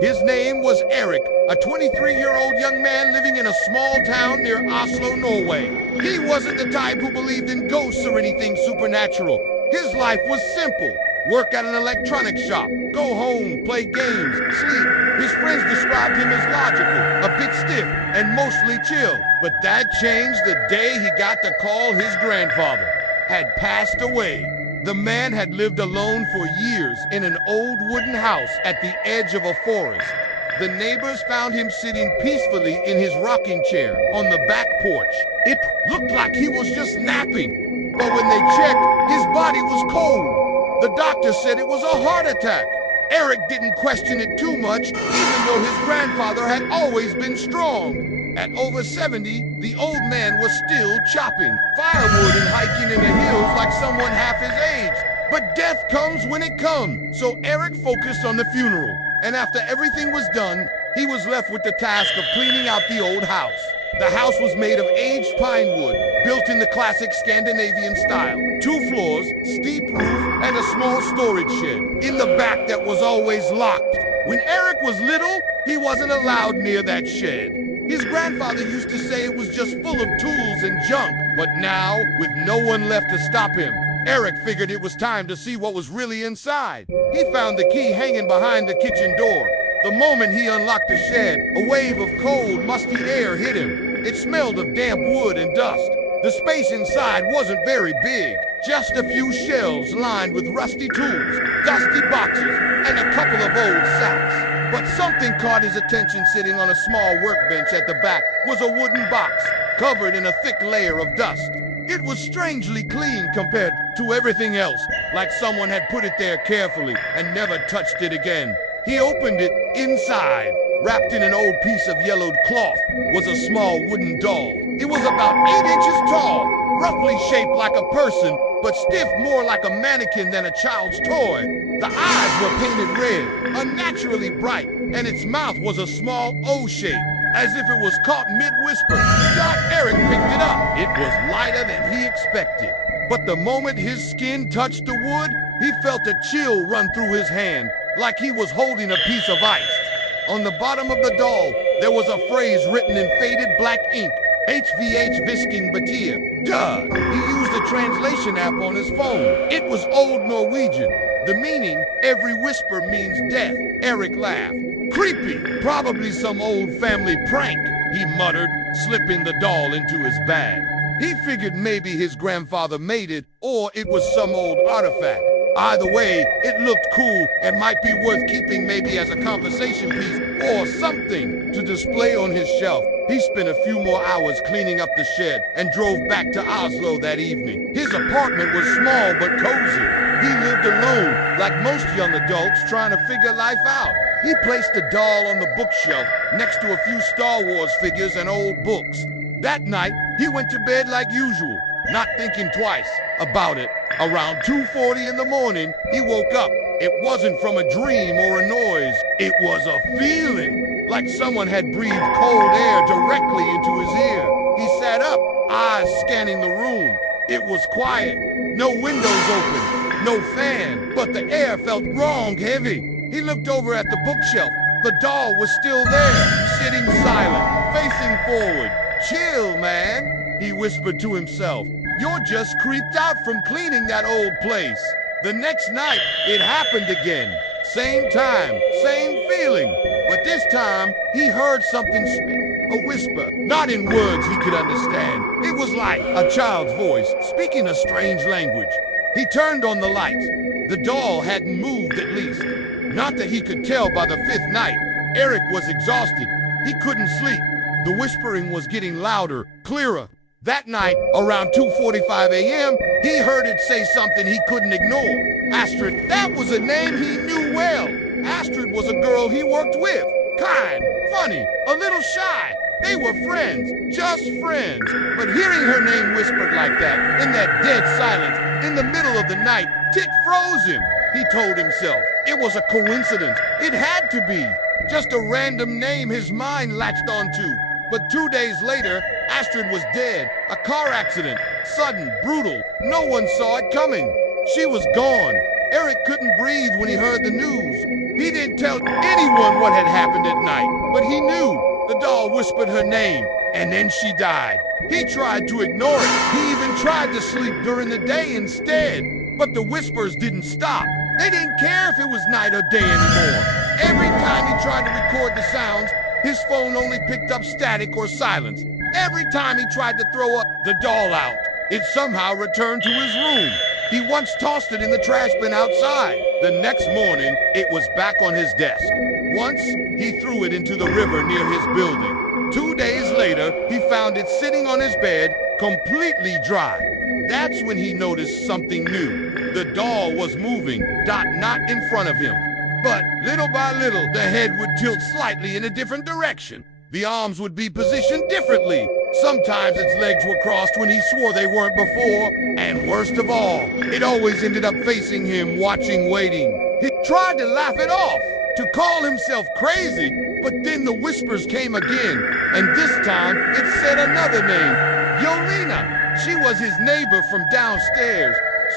His name was Eric, a 23-year-old young man living in a small town near Oslo, Norway. He wasn't the type who believed in ghosts or anything supernatural. His life was simple. Work at an electronics shop, go home, play games, sleep. His friends described him as logical, a bit stiff, and mostly chill. But that changed the day he got the call his grandfather had passed away. The man had lived alone for years in an old wooden house at the edge of a forest. The neighbors found him sitting peacefully in his rocking chair on the back porch. It looked like he was just napping, but when they checked, his body was cold. The doctor said it was a heart attack. Eric didn't question it too much, even though his grandfather had always been strong. At over 70, the old man was still chopping firewood and hiking in the hills like someone half his age. But death comes when it comes, so Eric focused on the funeral. And after everything was done, he was left with the task of cleaning out the old house. The house was made of aged pine wood, built in the classic Scandinavian style. 2 floors, steep roof, and a small storage shed in the back that was always locked. When Eric was little, he wasn't allowed near that shed. His grandfather used to say it was just full of tools and junk. But now, with no one left to stop him, Eric figured it was time to see what was really inside. He found the key hanging behind the kitchen door. The moment he unlocked the shed, a wave of cold, musty air hit him. It smelled of damp wood and dust. The space inside wasn't very big, just a few shelves lined with rusty tools, dusty boxes, and a couple of old sacks. But something caught his attention. Sitting on a small workbench at the back was a wooden box, covered in a thick layer of dust. It was strangely clean compared to everything else, like someone had put it there carefully and never touched it again. He opened it. Inside, wrapped in an old piece of yellowed cloth, was a small wooden doll. It was about 8 inches tall, roughly shaped like a person, but stiff more like a mannequin than a child's toy. The eyes were painted red, unnaturally bright, and its mouth was a small O shape, as if it was caught mid-whisper. Eric picked it up. It was lighter than he expected. But the moment his skin touched the wood, he felt a chill run through his hand, like he was holding a piece of ice. On the bottom of the doll, there was a phrase written in faded black ink, HVH Visking Batir. Duh! He used a translation app on his phone. It was Old Norwegian. The meaning, every whisper means death. Eric laughed. Creepy! Probably some old family prank, he muttered, slipping the doll into his bag. He figured maybe his grandfather made it, or it was some old artifact. Either way, it looked cool and might be worth keeping, maybe as a conversation piece or something to display on his shelf. He spent a few more hours cleaning up the shed and drove back to Oslo that evening. His apartment was small but cozy. He lived alone, like most young adults trying to figure life out. He placed the doll on the bookshelf next to a few Star Wars figures and old books. That night, he went to bed like usual, not thinking twice about it. Around 2:40 in the morning, he woke up. It wasn't from a dream or a noise. It was a feeling, like someone had breathed cold air directly into his ear. He sat up, eyes scanning the room. It was quiet. No windows open, no fan, but the air felt wrong, heavy. He looked over at the bookshelf. The doll was still there, sitting silent, facing forward. Chill, man, he whispered to himself. You're just creeped out from cleaning that old place. The next night, it happened again. Same time, same feeling. But this time, he heard something a whisper, not in words he could understand. It was like a child's voice, speaking a strange language. He turned on the light. The doll hadn't moved, at least. Not that he could tell by the 5th night. Eric was exhausted. He couldn't sleep. The whispering was getting louder, clearer. That night, around 2:45 a.m., he heard it say something he couldn't ignore. Astrid, that was a name he knew well. Astrid was a girl he worked with. Kind, funny, a little shy. They were friends, just friends. But hearing her name whispered like that, in that dead silence, in the middle of the night, it froze him. He told himself. It was a coincidence. It had to be. Just a random name his mind latched onto. But 2 days later, Astrid was dead. A car accident. Sudden, brutal. No one saw it coming. She was gone. Eric couldn't breathe when he heard the news. He didn't tell anyone what had happened at night, but he knew. The doll whispered her name, and then she died. He tried to ignore it. He even tried to sleep during the day instead. But the whispers didn't stop. They didn't care if it was night or day anymore. Every time he tried to record the sounds, his phone only picked up static or silence. Every time he tried to throw the doll out, it somehow returned to his room. He once tossed it in the trash bin outside. The next morning, it was back on his desk. Once, he threw it into the river near his building. 2 days later, he found it sitting on his bed, completely dry. That's when he noticed something new. The doll was moving, not in front of him. But little by little, the head would tilt slightly in a different direction. The arms would be positioned differently. Sometimes its legs were crossed when he swore they weren't before. And worst of all, it always ended up facing him, watching, waiting. He tried to laugh it off, to call himself crazy, but then the whispers came again, and this time it said another name, Yolena. She was his neighbor from downstairs,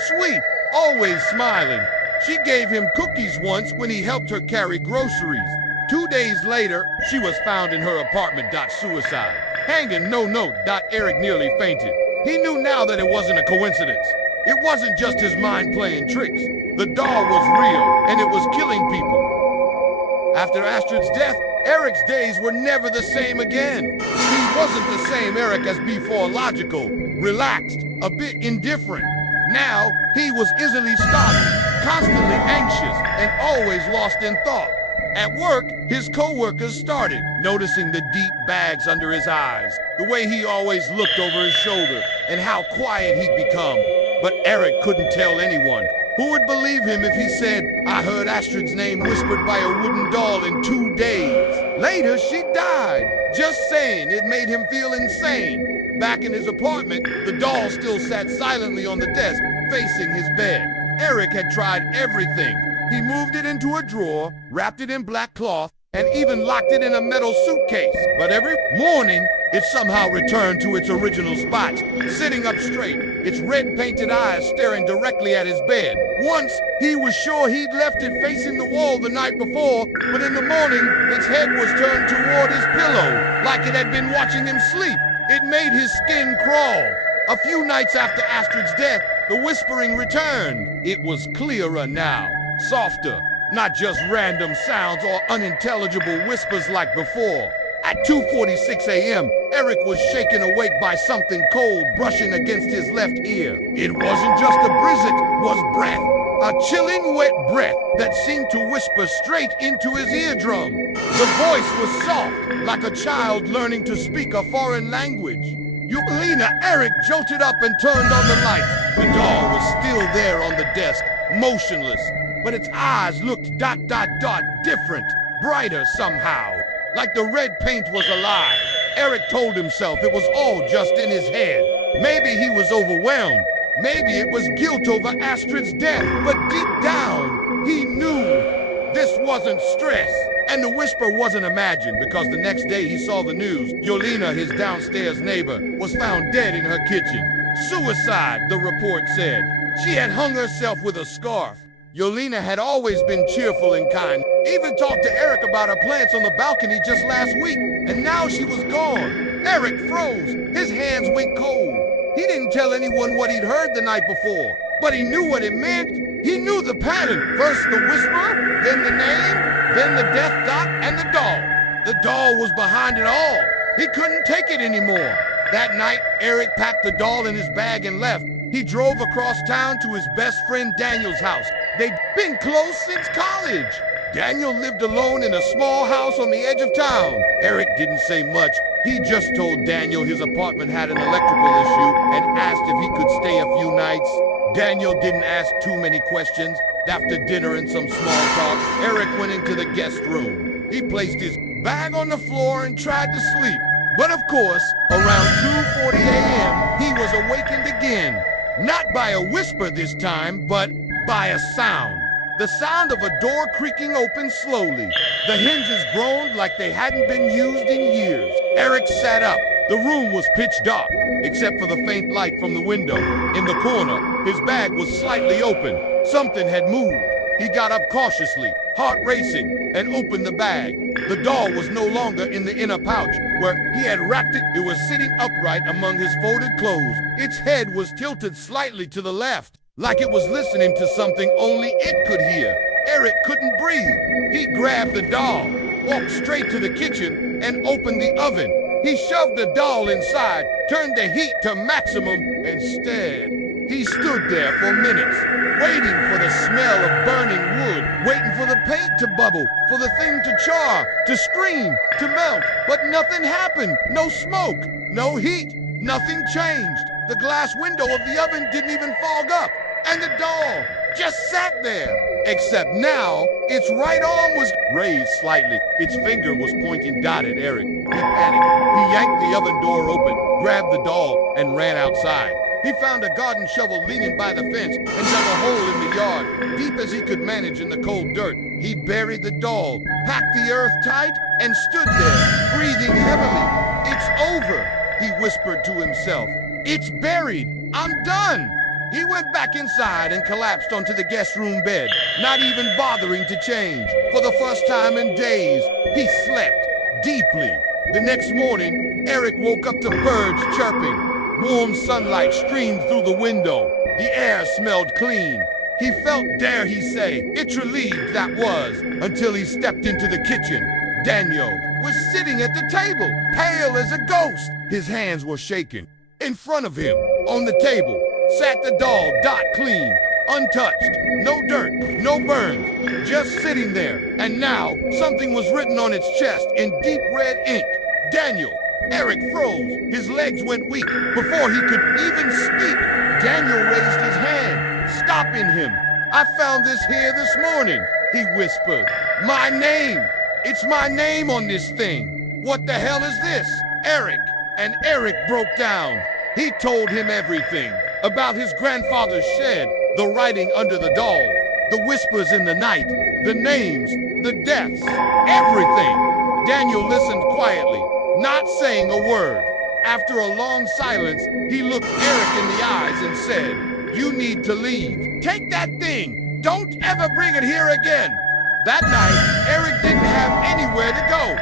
sweet, always smiling. She gave him cookies once when he helped her carry groceries. 2 days later, she was found in her apartment. Suicide. Hanging no note. Eric nearly fainted. He knew now that it wasn't a coincidence. It wasn't just his mind playing tricks. The doll was real, and it was killing people. After Astrid's death, Eric's days were never the same again. He wasn't the same Eric as before, logical, relaxed, a bit indifferent. Now, he was easily stopped, constantly anxious, and always lost in thought. At work, his co-workers started noticing the deep bags under his eyes, the way he always looked over his shoulder, and how quiet he'd become. But Eric couldn't tell anyone. Who would believe him if he said, "I heard Astrid's name whispered by a wooden doll in 2 days. Later, she died. Just saying, it made him feel insane. Back in his apartment, the doll still sat silently on the desk, facing his bed. Eric had tried everything. He moved it into a drawer, wrapped it in black cloth, and even locked it in a metal suitcase. But every morning, it somehow returned to its original spot, sitting up straight, its red-painted eyes staring directly at his bed. Once, he was sure he'd left it facing the wall the night before, but in the morning, its head was turned toward his pillow, like it had been watching him sleep. It made his skin crawl. A few nights after Astrid's death, the whispering returned. It was clearer now, softer, not just random sounds or unintelligible whispers like before. At 2:46 a.m., Eric was shaken awake by something cold brushing against his left ear. It wasn't just a blizzard, it was breath. A chilling, wet breath that seemed to whisper straight into his eardrum. The voice was soft, like a child learning to speak a foreign language. Yolena! Eric jolted up and turned on the lights. The doll was still there on the desk, motionless, but its eyes looked different, brighter somehow, like the red paint was alive. Eric told himself it was all just in his head. Maybe he was overwhelmed. Maybe it was guilt over Astrid's death, but deep down, he knew this wasn't stress. And the whisper wasn't imagined, because the next day he saw the news. Yolena, his downstairs neighbor, was found dead in her kitchen. Suicide, the report said. She had hung herself with a scarf. Yolena had always been cheerful and kind, even talked to Eric about her plants on the balcony just last week, and now she was gone. Eric froze. His hands went cold. He didn't tell anyone what he'd heard the night before, but he knew what it meant. He knew the pattern. First the whisper, then the name, then the death dot, and the doll. The doll was behind it all. He couldn't take it anymore. That night, Eric packed the doll in his bag and left. He drove across town to his best friend Daniel's house. They'd been close since college. Daniel lived alone in a small house on the edge of town. Eric didn't say much. He just told Daniel his apartment had an electrical issue and asked if he could stay a few nights. Daniel didn't ask too many questions. After dinner and some small talk, Eric went into the guest room. He placed his bag on the floor and tried to sleep. But of course, around 2:40 a.m., he was awakened again. Not by a whisper this time, but by a sound. The sound of a door creaking open slowly. The hinges groaned like they hadn't been used in years. Eric sat up. The room was pitch dark, except for the faint light from the window. In the corner, his bag was slightly open. Something had moved. He got up cautiously, heart racing, and opened the bag. The doll was no longer in the inner pouch where he had wrapped it. It was sitting upright among his folded clothes. Its head was tilted slightly to the left, like it was listening to something only it could hear. Eric couldn't breathe. He grabbed the doll, walked straight to the kitchen, and opened the oven. He shoved the doll inside, turned the heat to maximum, and stared. He stood there for minutes, waiting for the smell of burning wood, waiting for the paint to bubble, for the thing to char, to scream, to melt. But nothing happened. No smoke, no heat, nothing changed. The glass window of the oven didn't even fog up, and the doll just sat there. Except now, its right arm was raised slightly. Its finger was pointing dot at Eric. He panicked. He yanked the oven door open, grabbed the doll, and ran outside. He found a garden shovel leaning by the fence and dug a hole in the yard, deep as he could manage in the cold dirt. He buried the doll, packed the earth tight, and stood there, breathing heavily. "It's over," he whispered to himself. "It's buried. I'm done." He went back inside and collapsed onto the guest room bed, not even bothering to change. For the first time in days, he slept deeply. The next morning, Eric woke up to birds chirping. Warm sunlight streamed through the window. The air smelled clean. He felt, dare he say, it's relieved that was, until he stepped into the kitchen. Daniel was sitting at the table, pale as a ghost. His hands were shaking. In front of him, on the table, sat the doll, dot clean, untouched, no dirt, no burns, just sitting there. And now, something was written on its chest in deep red ink. Daniel. Eric froze. His legs went weak. Before he could even speak, Daniel raised his hand, stopping him. "I found this here this morning," he whispered. "My name. It's my name on this thing. What the hell is this?" Eric. And Eric broke down. He told him everything about his grandfather's shed, the writing under the doll, the whispers in the night, the names, the deaths, everything. Daniel listened quietly, not saying a word. After a long silence, he looked Eric in the eyes and said, "You need to leave. Take that thing. Don't ever bring it here again." That night, Eric didn't have anywhere to go.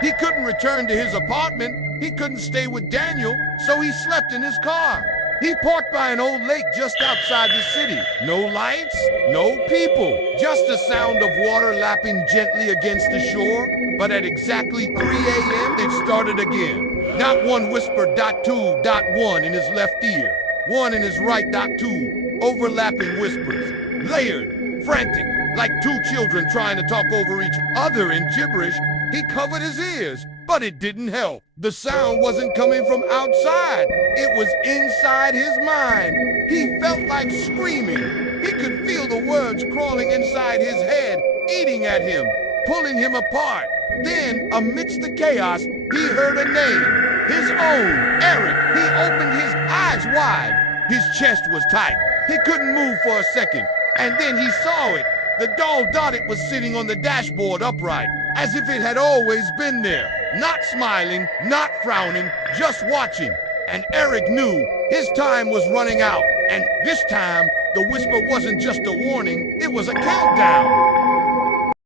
He couldn't return to his apartment. He couldn't stay with Daniel, so he slept in his car. He parked by an old lake just outside the city. No lights, no people, just the sound of water lapping gently against the shore. But at exactly 3 a.m., it started again. Not one whispered .2.1 in his left ear, one in his right .2, overlapping whispers, layered, frantic, like two children trying to talk over each other in gibberish. He covered his ears, but it didn't help. The sound wasn't coming from outside. It was inside his mind. He felt like screaming. He could feel the words crawling inside his head, eating at him, pulling him apart. Then, amidst the chaos, he heard a name. His own, Eric. He opened his eyes wide. His chest was tight. He couldn't move for a second. And then he saw it. The doll Dottie was sitting on the dashboard upright, as if it had always been there. Not smiling, not frowning, just watching. And Eric knew his time was running out. And this time, the whisper wasn't just a warning, it was a countdown.